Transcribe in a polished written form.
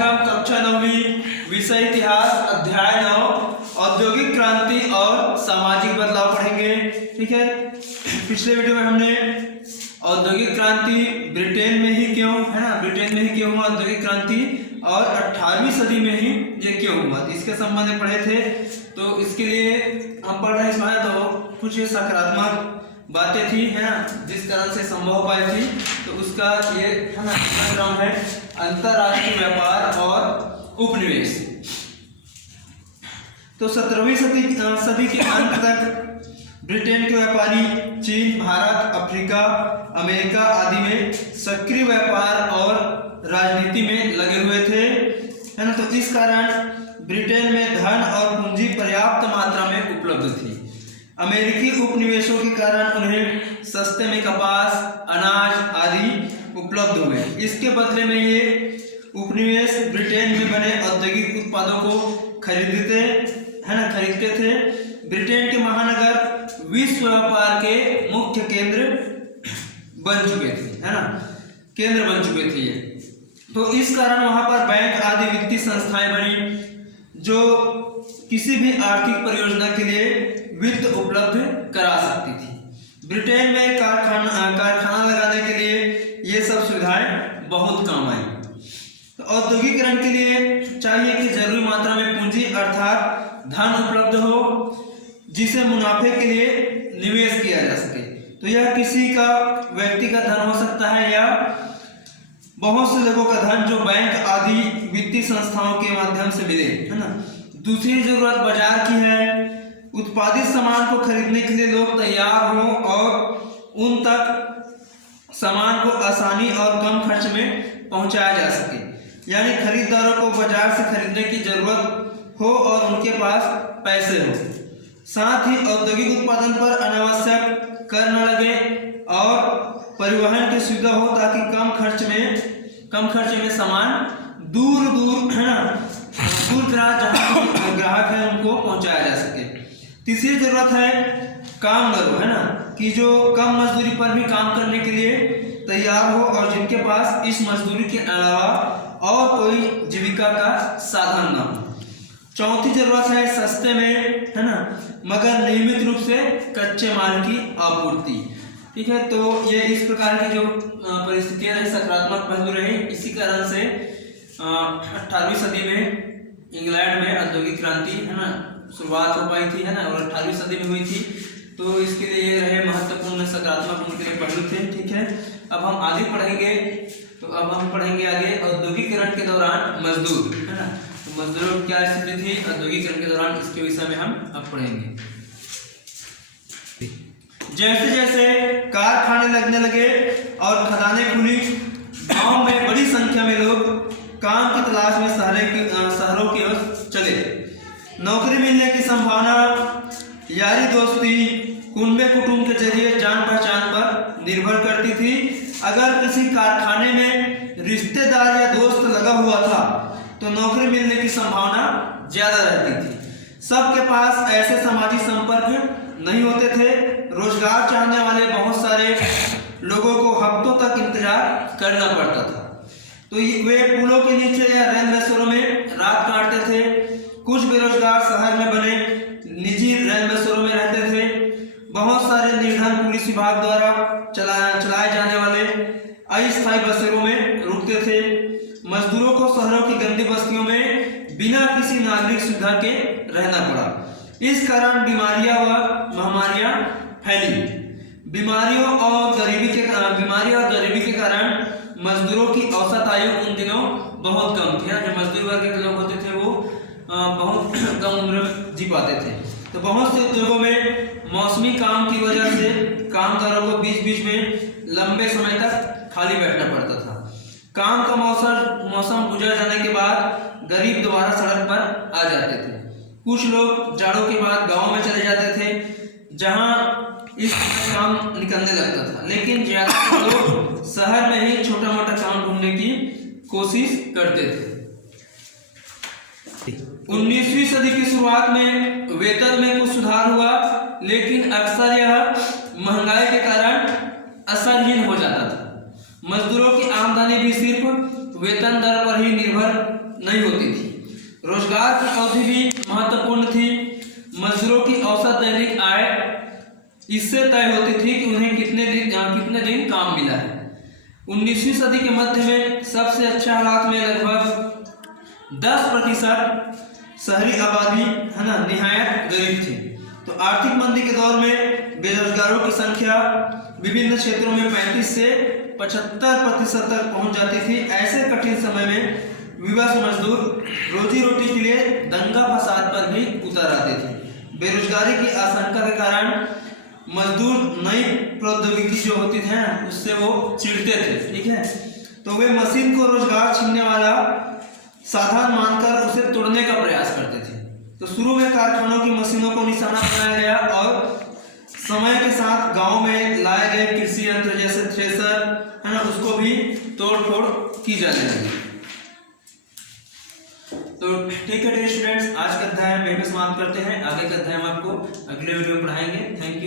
हम कक्षा 9वीं विषय इतिहास अध्याय 9 औद्योगिक क्रांति और सामाजिक बदलाव पढ़ेंगे। ठीक है, पिछले वीडियो में हमने औद्योगिक क्रांति ब्रिटेन में ही क्यों, है ना, ब्रिटेन में ही क्यों हुआ औद्योगिक क्रांति और 18वीं सदी में ही ये क्यों हुआ, तो इसके संबंध में पढ़े थे। तो इसके लिए हम पढ़ रहे हैं तो कुछ सकारात्मक बातें थी, है ना, जिस तरह से संभव हो पाई थी। तो उसका ये, है ना, क्रम है अंतरराष्ट्रीय व्यापार और उपनिवेश। तो 17वीं सदी के अंत तक ब्रिटेन के व्यापारी चीन, भारत, अफ्रीका, अमेरिका आदि में सक्रिय व्यापार और राजनीति में लगे हुए थे, है ना। तो इस कारण ब्रिटेन में धन और पूंजी पर्याप्त मात्रा में उपलब्ध थी। अमेरिकी उपनिवेशों के कारण उन्हें सस्ते में कपास, अनाज आदि उपलब्ध हुए। इसके बदले में ये उपनिवेश ब्रिटेन में बने औद्योगिक उत्पादों को खरीदते थे। ब्रिटेन के महानगर विश्व व्यापार के मुख्य केंद्र बन चुके थे, है ना, केंद्र बन चुके थे ये। तो इस कारण वहां पर बैंक आदि वित्तीय संस्थाएं बनी जो किसी भी आर्थिक परियोजना के लिए वित्त उपलब्ध करा सकती थी। ब्रिटेन में कारखाना लगाने के लिए ये सब सुविधाएं बहुत काम आई। तो औद्योगिकरण के लिए चाहिए कि जरूरी मात्रा में पूंजी अर्थात धन उपलब्ध हो जिसे मुनाफे के लिए निवेश किया जा सके। तो यह किसी का व्यक्तिगत धन हो सकता है या बहुत से लोगों का धन जो बैंक आदि वित्तीय संस्थाओं के माध्यम से मिले, है ना। दूसरी जरूरत बाजार की है। उत्पादित सामान को खरीदने के लिए लोग तैयार हों और उन तक सामान को आसानी और कम खर्च में पहुंचाया जा सके, यानी खरीदारों को बाजार से खरीदने की जरूरत हो और उनके पास पैसे हो। साथ ही औद्योगिक उत्पादन पर अनावश्यक कर न लगे और परिवहन की सुविधा हो ताकि कम खर्च में सामान दूर दराज जहाँ ग्राहक है उनको पहुंचाया जा सके। तीसरी जरूरत है कामगारों, है ना, कि जो कम मजदूरी पर भी काम करने के लिए तैयार हो और जिनके पास इस मजदूरी के अलावा और कोई जीविका का साधन न हो। चौथी जरूरत है सस्ते में, है ना, मगर नियमित रूप से कच्चे माल की आपूर्ति। ठीक है, तो ये इस प्रकार की जो परिस्थितियां रही, सकारात्मक पहलू रहे, इसी कारण से 18वीं सदी में इंग्लैंड में औद्योगिक क्रांति, है ना, शुरुआत हो पाई थी, है ना, और 18वीं सदी में हुई थी। तो इसके लिए ये रहे महत्वपूर्ण सकारात्मक उनके लिए पहलू थे। ठीक है, अब हम आगे पढ़ेंगे। तो अब हम पढ़ेंगे आगे औद्योगिकरण के दौरान मजदूर, है ना, तो मजदूरों की क्या स्थिति थी औद्योगिकरण के दौरान, इसके विषय में हम अब पढ़ेंगे। जैसे जैसे कारखाने लगने लगे और खदानें खुली, गांव में बड़ी संख्या में लोग काम की तलाश में शहरों की ओर चले। नौकरी मिलने की संभावना यारी दोस्ती, कुनबे कुटुंब के जरिए जान पहचान पर निर्भर करती थी। अगर किसी कारखाने में रिश्तेदार या दोस्त लगा हुआ था तो नौकरी मिलने की संभावना ज्यादा रहती थी। सबके पास ऐसे सामाजिक संपर्क नहीं होते थे। रोजगार चाहने वाले बहुत सारे लोगों को हफ्तों तक इंतजार करना पड़ता था। तो वे पुलों के नीचे या रैन बसेरों में रात काटते थे। कुछ बेरोजगार शहर में बने निजी रैन बसेरों में रहते थे। बहुत सारे निर्धन पुलिस विभाग द्वारा चलाए जाने वाले अस्थायी बसेरों में रुकते थे। मजदूरों को शहरों की गंदी बस्तियों में बिना किसी नागरिक सुविधा के रहना पड़ा। इस कारण बीमारियां व महामारियां फैली। बीमारियों और गरीबी के कारण मजदूरों की औसत आयु उन दिनों बहुत कम थी। जो मजदूर वर्ग के लोग होते थे वो बहुत कम उम्र में जी पाते थे। तो बहुत से उद्योगों में मौसमी काम की वजह से कामगारों को बीच बीच में लंबे समय तक खाली बैठना पड़ता था। काम का मौसम गुजर जाने के बाद गरीब दोबारा सड़क पर आ जाते थे। कुछ लोग जाड़ों के बाद गांव में चले जाते थे जहां इस काम निकलने लगता था, लेकिन ज्यादातर लोग शहर में ही छोटा मोटा काम ढूंढने की कोशिश करते थे। 19वीं सदी की शुरुआत में वेतन में कुछ सुधार हुआ, लेकिन अक्सर यह महंगाई के कारण असरहीन हो जाता था। मजदूरों की आमदनी भी सिर्फ वेतन दर पर ही निर्भर रोजगार की अवधि भी महत्वपूर्ण थी। मजदूरों की औसत दैनिक आय इससे तय होती थी कि उन्हें कितने दिन काम मिला है। 19वीं सदी के मध्य में सबसे अच्छे हालात में लगभग 10% शहरी आबादी है ना निहायत गरीब थी। तो आर्थिक मंदी के दौर में बेरोजगारों की संख्या विभिन्न क्षेत्रों में 35 से 75% तक पहुंच जाती थी। ऐसे कठिन समय में विवश मजदूर रोजी रोटी के लिए दंगा फसाद पर भी उतर आते थे। बेरोजगारी की आशंका के कारण मजदूर नई प्रौद्योगिकी जो होती है उससे वो चिढ़ते थे, ठीक है। तो वे मशीन को रोजगार छीनने वाला साधन मानकर उसे तोड़ने का प्रयास करते थे। तो शुरू में कारखानों की मशीनों को निशाना बनाया गया और समय के साथ गांव में लाए गए कृषि यंत्र जैसे थ्रेसर है ना उसको भी तोड़ फोड़ की जाने लगी। तो ठीक है डियर स्टूडेंट्स, आज का अध्याय हम यहीं पे समाप्त करते हैं। आगे का अध्याय हम आपको अगले वीडियो में पढ़ाएंगे। Thank you.